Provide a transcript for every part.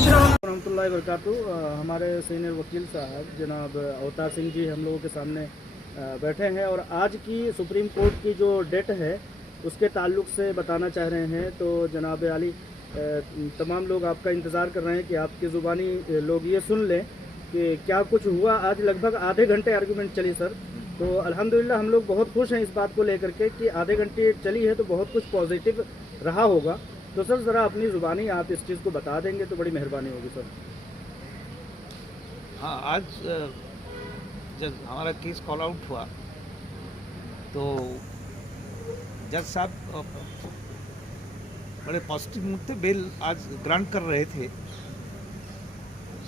रहमतुल्लाहि व बरकातुहू। हमारे सीनियर वकील साहब जनाब अवतार सिंह जी हम लोगों के सामने बैठे हैं और आज की सुप्रीम कोर्ट की जो डेट है उसके ताल्लुक से बताना चाह रहे हैं। तो जनाब आली तमाम लोग आपका इंतज़ार कर रहे हैं कि आपकी ज़ुबानी लोग ये सुन लें कि क्या कुछ हुआ। आज लगभग आधे घंटे आर्गूमेंट चली सर, तो अल्हम्दुलिल्लाह हम लोग बहुत खुश हैं इस बात को लेकर के कि आधे घंटे चली है तो बहुत कुछ पॉजिटिव रहा होगा। तो सर ज़रा अपनी ज़ुबानी आप इस चीज़ को बता देंगे तो बड़ी मेहरबानी होगी सर। हाँ, आज जब हमारा केस कॉल आउट हुआ तो जज साहब बड़े पॉजिटिव मूड थे, बेल आज ग्रांट कर रहे थे।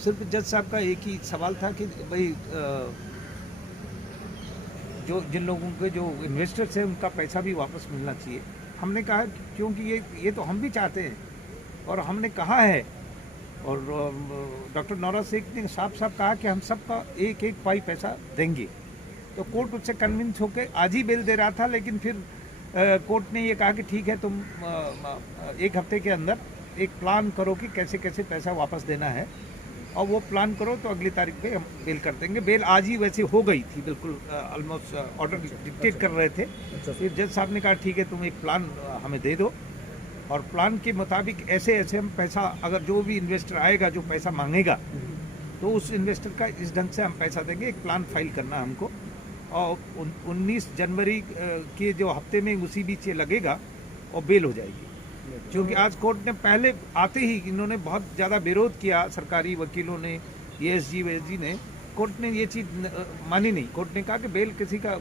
सिर्फ जज साहब का एक ही सवाल था कि भाई जो जिन लोगों के जो इन्वेस्टर्स हैं उनका पैसा भी वापस मिलना चाहिए। हमने कहा क्योंकि ये तो हम भी चाहते हैं और हमने कहा है और डॉक्टर नौरा शेख ने साफ साफ कहा कि हम सबका एक एक पाई पैसा देंगे। तो कोर्ट उससे कन्विंस होकर आज ही बेल दे रहा था, लेकिन फिर कोर्ट ने ये कहा कि ठीक है तुम एक हफ्ते के अंदर एक प्लान करो कि कैसे कैसे पैसा वापस देना है और वो प्लान करो तो अगली तारीख पे हम बेल कर देंगे। बेल आज ही वैसे हो गई थी, बिल्कुल ऑलमोस्ट ऑर्डर डिक्टेट कर रहे थे। फिर जज साहब ने कहा ठीक है तुम एक प्लान हमें दे दो और प्लान के मुताबिक ऐसे ऐसे हम पैसा, अगर जो भी इन्वेस्टर आएगा जो पैसा मांगेगा तो उस इन्वेस्टर का इस ढंग से हम पैसा देंगे। एक प्लान फाइल करना हमको और 19 जनवरी के जो हफ्ते में उसी बीच ये लगेगा और बेल हो जाएगी। क्योंकि आज कोर्ट ने पहले आते ही इन्होंने बहुत ज़्यादा विरोध किया, सरकारी वकीलों ने, ESG ने। कोर्ट ने ये चीज़ मानी नहीं। कोर्ट ने कहा कि बेल किसी का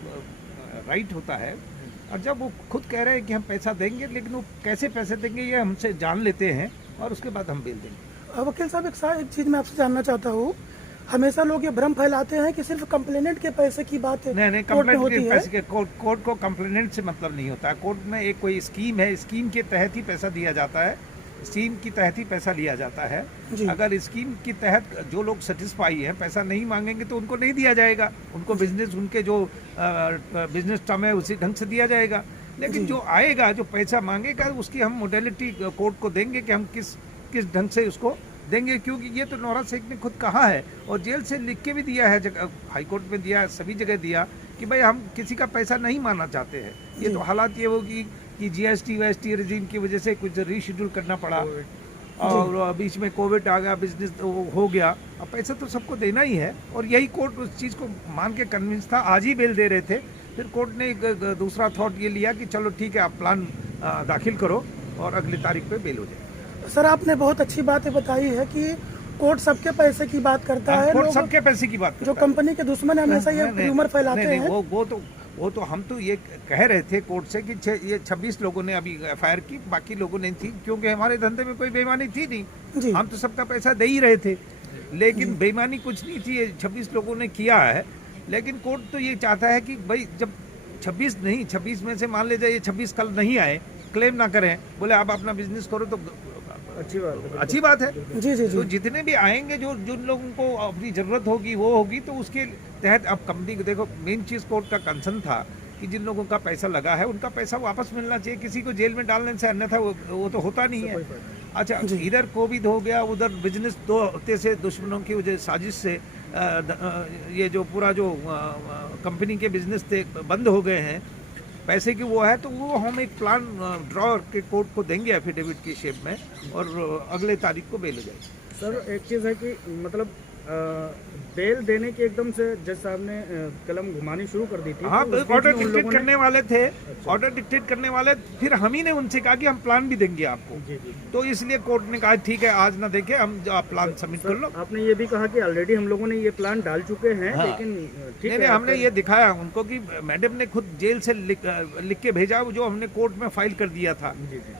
राइट होता है और जब वो खुद कह रहे हैं कि हम पैसा देंगे, लेकिन वो कैसे पैसे देंगे ये हमसे जान लेते हैं और उसके बाद हम बेल देंगे। वकील साहब एक चीज़ मैं आपसे जानना चाहता हूँ, हमेशा लोग ये भ्रम फैलाते हैं कि सिर्फ कंप्लेनेंट के पैसे की बात नहीं, कंप्लेनेंट के पैसे के कोर्ट को कंप्लेनेंट से मतलब नहीं होता है। कोर्ट में एक कोई स्कीम है, स्कीम के तहत ही पैसा दिया जाता है, स्कीम की तहत ही पैसा लिया जाता है। अगर स्कीम के तहत जो लोग सेटिस्फाई हैं, पैसा नहीं मांगेंगे तो उनको नहीं दिया जाएगा। उनको बिजनेस, उनके जो बिजनेस टर्म है उसी ढंग से दिया जाएगा। लेकिन जो आएगा, जो पैसा मांगेगा, उसकी हम मोडेलिटी कोर्ट को देंगे कि हम किस ढंग से उसको देंगे। क्योंकि ये तो नौरा शेख ने खुद कहा है और जेल से लिख के भी दिया है, हाई कोर्ट में दिया, सभी जगह दिया कि भाई हम किसी का पैसा नहीं मानना चाहते हैं। ये तो हालात ये होगी कि GST WST रेजिम की वजह से कुछ रीशेड्यूल करना पड़ा और बीच में कोविड आ गया, बिजनेस हो गया। अब पैसा तो सबको देना ही है और यही कोर्ट उस चीज़ को मान के कन्विंस था। आज ही बेल दे रहे थे। फिर कोर्ट ने एक दूसरा थॉट ये लिया कि चलो ठीक है आप प्लान दाखिल करो और अगली तारीख पे बेल हो जाए। सर आपने बहुत अच्छी बातें बताई है कि कोर्ट सबके पैसे की बात करता है। कोर्ट सबके पैसे की बात करता जो कंपनी के दुश्मन है हमेशा ये र्यूमर फैलाते हैं। वो तो हम तो ये कह रहे थे कोर्ट से कि ये 26 लोगों ने अभी FIR की, बाकी लोगों ने थी, क्योंकि हमारे धंधे में कोई बेईमानी थी नहीं। हम तो सबका पैसा दे ही रहे थे, लेकिन बेईमानी कुछ नहीं थी। 26 लोगों ने किया है। लेकिन कोर्ट तो ये चाहता है कि भाई जब 26 में से मान ले जाए 26 कल नहीं आए, क्लेम ना करें, बोले आप अपना बिजनेस करो तो अच्छी बात है। जी। तो जितने भी आएंगे, जो जिन लोगों को अपनी जरूरत होगी वो होगी, तो उसके तहत अब कंपनी को देखो, मेन चीज कोर्ट का कंसर्न था कि जिन लोगों का पैसा लगा है उनका पैसा वापस मिलना चाहिए। किसी को जेल में डालने से अन्यथा वो तो होता नहीं है। अच्छा, इधर कोविड हो गया, उधर बिजनेस दो हफ्ते से दुश्मनों की वजह साजिश से ये जो पूरा जो कंपनी के बिजनेस थे बंद हो गए हैं, पैसे की वो है, तो वो हम एक प्लान ड्रॉ के कोर्ट को देंगे एफिडेविट की शेप में और अगले तारीख को बेल हो जाएगी। सर एक चीज़ है कि मतलब बेल देने के एकदम से जज साहब ने कलम घुमानी शुरू कर दी थी। हाँ, ऑर्डर डिक्टेट करने वाले थे। ऑर्डर डिक्टेट करने वाले, फिर हम ही ने उनसे कहा कि हम प्लान भी देंगे आपको। तो इसलिए कोर्ट ने कहा ठीक है आज ना देखे, हम आप प्लान सबमिट कर लो। आपने ये भी कहा कि ऑलरेडी हम लोगों ने ये प्लान डाल चुके हैं। हाँ। लेकिन ठीक है, हमने ये दिखाया उनको कि मैडम ने खुद जेल से लिख के भेजा, जो हमने कोर्ट में फाइल कर दिया था।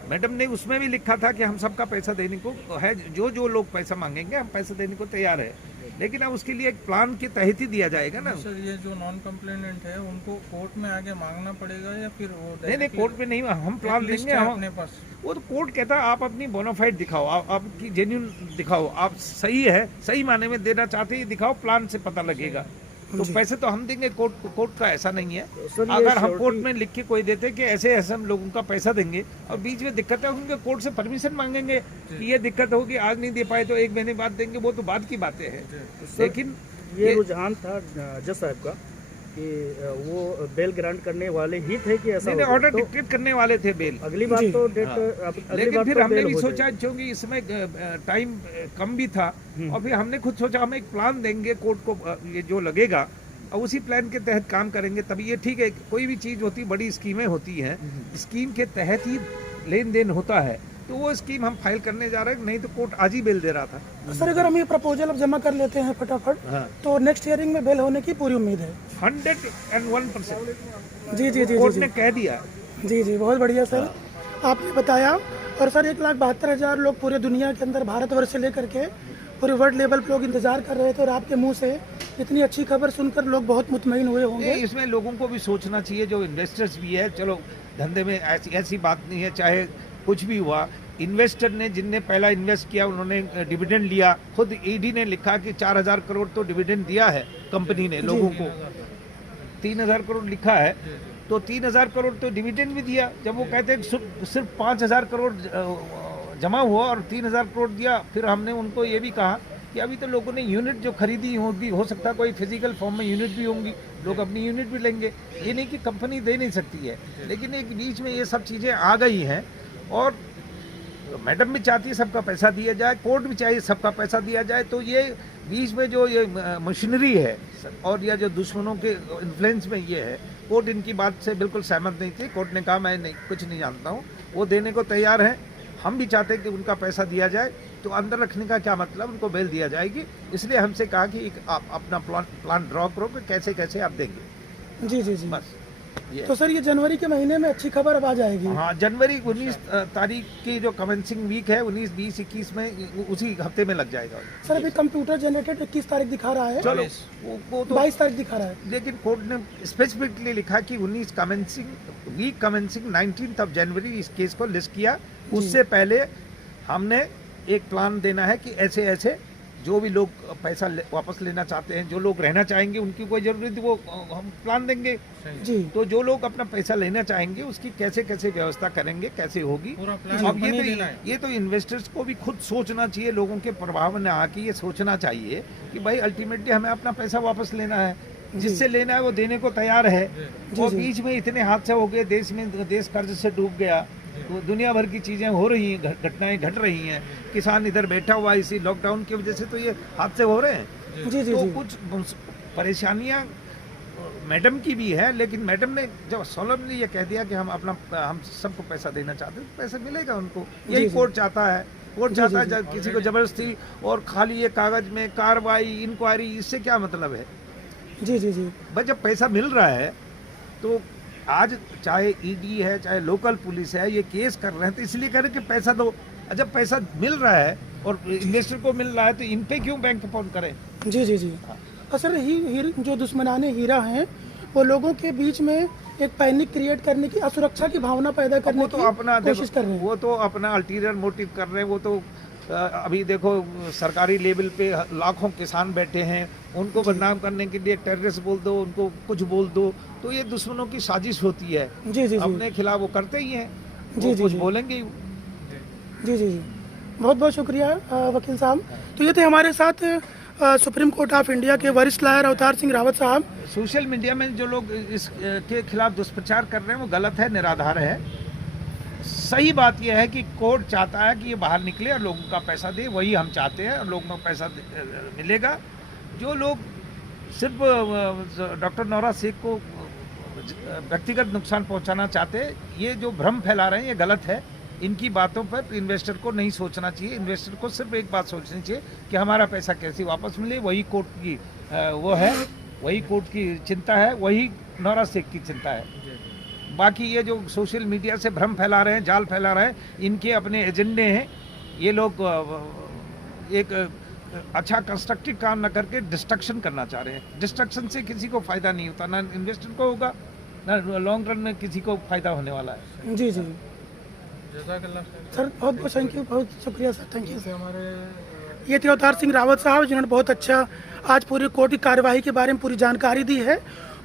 मैडम ने उसमें भी लिखा था कि हम सबका पैसा देने को है, जो लोग पैसा मांगेंगे हम पैसा देने को तैयार है। लेकिन अब उसके लिए एक प्लान के तहत ही दिया जाएगा ना। सर ये जो नॉन कंप्लेनेंट है उनको कोर्ट में आगे मांगना पड़ेगा या फिर वो नहीं, कोर्ट में नहीं, हम प्लान देंगे अपने पास। वो तो कोर्ट कहता है आप अपनी बोनाफाइड दिखाओ, आपकी जेन्युइन दिखाओ, आप सही है, सही माने में देना चाहते हैं दिखाओ, प्लान से पता लगेगा। तो पैसे तो हम देंगे, कोर्ट का ऐसा नहीं है। सर, ये अगर हम surety- कोर्ट में लिख के कोई देते कि ऐसे ऐसे हम लोगों का पैसा देंगे और बीच में दिक्कत है, उनके कोर्ट से परमिशन मांगेंगे कि ये दिक्कत होगी, आज नहीं दे पाए तो 1 महीने बाद देंगे, वो तो बाद की बातें हैं। लेकिन ये रुझान था जज साहब का कि वो बेल ग्रांट करने वाले ही थे कि ऐसा मैंने होगा? ऑर्डर तो डिक्टेट करने वाले थे बेल। अगली बार तो डेट हाँ। अगली लेकिन बार फिर तो हमने बेल भी हो सोचा, जाएगी। क्योंकि इसमें टाइम कम भी था, और फिर हमने खुद सोचा हम एक प्लान देंगे कोर्ट को, ये जो लगेगा और उसी प्लान के तहत काम करेंगे, तभी ये ठीक है। कोई भी चीज़ होती, बड़ी स्कीमें होती हैं, स्कीम के तहत ही लेन देन होता है, तो वो स्कीम हम फाइल करने जा रहे हैं, नहीं तो कोर्ट आज ही बेल दे रहा था। सर अगर हम ये प्रपोजल अब जमा कर लेते हैं फटाफट, हाँ। तो नेक्स्ट हियरिंग में बेल होने की पूरी उम्मीद है। 101% जी जी जी कोर्ट जी ने कह दिया। जी जी, बहुत बढ़िया सर आपने बताया। और सर 1,72,000 लोग पूरे दुनिया के अंदर, भारतवर्ष से लेकर के पूरे वर्ल्ड लेवल पे लोग इंतजार कर रहे थे, और आपके मुंह से इतनी अच्छी खबर सुनकर लोग बहुत मुतमईन हुए होंगे। इसमें लोगों को भी सोचना चाहिए, जो इन्वेस्टर्स भी है, चलो धंधे में ऐसी बात नहीं है, चाहे कुछ भी हुआ, इन्वेस्टर ने, जिनने पहला इन्वेस्ट किया उन्होंने डिविडेंड लिया। खुद ईडी ने लिखा कि 4,000 करोड़ तो डिविडेंड दिया है कंपनी ने लोगों को, 3,000 करोड़ लिखा है, तो 3,000 करोड़ तो डिविडेंड भी दिया। जब वो कहते हैं सिर्फ 5,000 करोड़ जमा हुआ और 3,000 करोड़ दिया, फिर हमने उनको ये भी कहा कि अभी तो लोगों ने यूनिट जो खरीदी होगी, हो सकता है कोई फिजिकल फॉर्म में यूनिट भी होंगी, लोग अपनी यूनिट भी लेंगे, ये नहीं कि कंपनी दे नहीं सकती है। लेकिन एक बीच में ये सब चीज़ें आ गई हैं, और मैडम भी चाहती है सबका पैसा दिया जाए, कोर्ट भी चाहिए सबका पैसा दिया जाए, तो ये बीच में जो ये मशीनरी है और या जो दुश्मनों के इन्फ्लुएंस में ये है, कोर्ट इनकी बात से बिल्कुल सहमत नहीं थी। कोर्ट ने कहा मैं नहीं, कुछ नहीं जानता हूँ, वो देने को तैयार है। हम भी चाहते हैं कि उनका पैसा दिया जाए, तो अंदर रखने का क्या मतलब, उनको बेल दिया जाएगी। इसलिए हमसे कहा कि आप अपना प्लान ड्रॉ करो कि कैसे कैसे आप देंगे। जी जी जी, बस ये। तो सर ये जनवरी के महीने में अच्छी खबर अब आ जाएगी। हाँ, जनवरी 19 तारीख की जो कमेंसिंग वीक है, 19, 20, 21 में, उसी हफ्ते में लग जाएगा। सर अभी कंप्यूटर जनरेटेड 21 तारीख दिखा रहा है, चलो वो तो 22 तारीख दिखा रहा है। लेकिन कोर्ट ने स्पेसिफिकली लिखा कि 19 वीक कमेंसिंग 19 जनवरी इस केस को लिस्ट किया। उससे पहले हमने एक प्लान देना है कि ऐसे ऐसे जो भी लोग पैसा वापस लेना चाहते हैं, जो लोग रहना चाहेंगे, उनकी कोई जरूरत, वो हम प्लान देंगे। जी, तो जो लोग अपना पैसा लेना चाहेंगे उसकी कैसे कैसे व्यवस्था करेंगे, कैसे होगी। पूरा प्लान अब कंपनी देना है। ये तो इन्वेस्टर्स को भी खुद सोचना चाहिए, लोगों के प्रभाव में आके ये सोचना चाहिए कि भाई अल्टीमेटली हमें अपना पैसा वापस लेना है, जिससे लेना है वो देने को तैयार है। और बीच में इतने हादसे हो गए, देश कर्ज से डूब गया, तो दुनिया भर की चीज़ें हो रही हैं, घटनाएं घट रही हैं। किसान इधर बैठा हुआ इसी लॉकडाउन की वजह से तो ये हादसे हो रहे हैं। जी जी तो जी, कुछ परेशानियां मैडम की भी है, लेकिन मैडम ने जब सोलमली ये कह दिया कि हम सबको पैसा देना चाहते हैं, तो पैसा मिलेगा उनको। यही कोर्ट चाहता है। कोर्ट चाहता है जब किसी को जबरदस्ती और खाली ये कागज में कार्रवाई, इंक्वायरी, इससे क्या मतलब है। जी जी जी, बस जब पैसा मिल रहा है, तो आज चाहे ईडी है, चाहे लोकल पुलिस है, ये केस कर रहे हैं तो इसलिए कह रहे हैं कि पैसा दो। जब पैसा मिल रहा है और इन्वेस्टर को मिल रहा है, तो इन पे क्यों बैंक फोन करें। जी जी जी। और सर जो दुश्मनाने हीरा हैं, वो लोगों के बीच में एक पैनिक क्रिएट करने की, असुरक्षा की भावना पैदा करने वो तो की अपना कोशिश कर रहे हैं। वो तो अपना अल्टीरियर मोटिव कर रहे हैं। वो तो अभी देखो सरकारी लेवल पे लाखों किसान बैठे हैं, उनको बदनाम करने के लिए टेररिस्ट बोल दो, उनको कुछ बोल दो, तो ये दुश्मनों की साजिश होती है। जी जी जी, अपने खिलाफ वो करते ही हैं, जी, वो जी, कुछ जी। बोलेंगे ही। जी जी जी, बहुत बहुत शुक्रिया वकील साहब। तो ये थे हमारे साथ सुप्रीम कोर्ट ऑफ इंडिया के वरिष्ठ लॉयर अवतार सिंह रावत साहब। सोशल मीडिया में जो लोग इस के खिलाफ दुष्प्रचार कर रहे हैं वो गलत है, निराधार है। सही बात यह है कि कोर्ट चाहता है कि ये बाहर निकले और लोगों का पैसा दे, वही हम चाहते हैं, और लोगों को पैसा मिलेगा। जो लोग सिर्फ डॉक्टर नौरा शेख को व्यक्तिगत नुकसान पहुंचाना चाहते हैं, ये जो भ्रम फैला रहे हैं, ये गलत है। इनकी बातों पर इन्वेस्टर को नहीं सोचना चाहिए। इन्वेस्टर को सिर्फ एक बात सोचनी चाहिए कि हमारा पैसा कैसे वापस मिले, वही कोर्ट की वो है, वही कोर्ट की चिंता है, वही नौरा शेख की चिंता है। बाकी ये जो सोशल मीडिया से भ्रम फैला रहे हैं, जाल फैला रहे हैं, इनके अपने एजेंडे हैं। ये लोग एक अच्छा कंस्ट्रक्टिव काम न करके डिस्ट्रक्शन करना चाह रहे हैं। डिस्ट्रक्शन से किसी को फायदा नहीं होता, ना इन्वेस्टर को होगा, ना लॉन्ग रन में किसी को फायदा होने वाला है। जी जी जज़ाकल्लाह सर, बहुत बहुत थैंक यू, बहुत शुक्रिया सर, थैंक यू। से हमारे ये थे अवतार सिंह रावत साहब, जिन्होंने बहुत अच्छा आज पूरी कोर्ट की कार्यवाही के बारे में पूरी जानकारी दी है।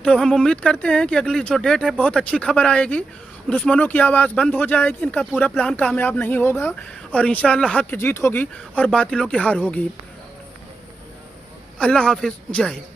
तो हम उम्मीद करते हैं कि अगली जो डेट है बहुत अच्छी खबर आएगी, दुश्मनों की आवाज़ बंद हो जाएगी, इनका पूरा प्लान कामयाब नहीं होगा और इंशाअल्लाह हक की जीत होगी और बातिलों की हार होगी। अल्लाह हाफिज़, जय हिंद।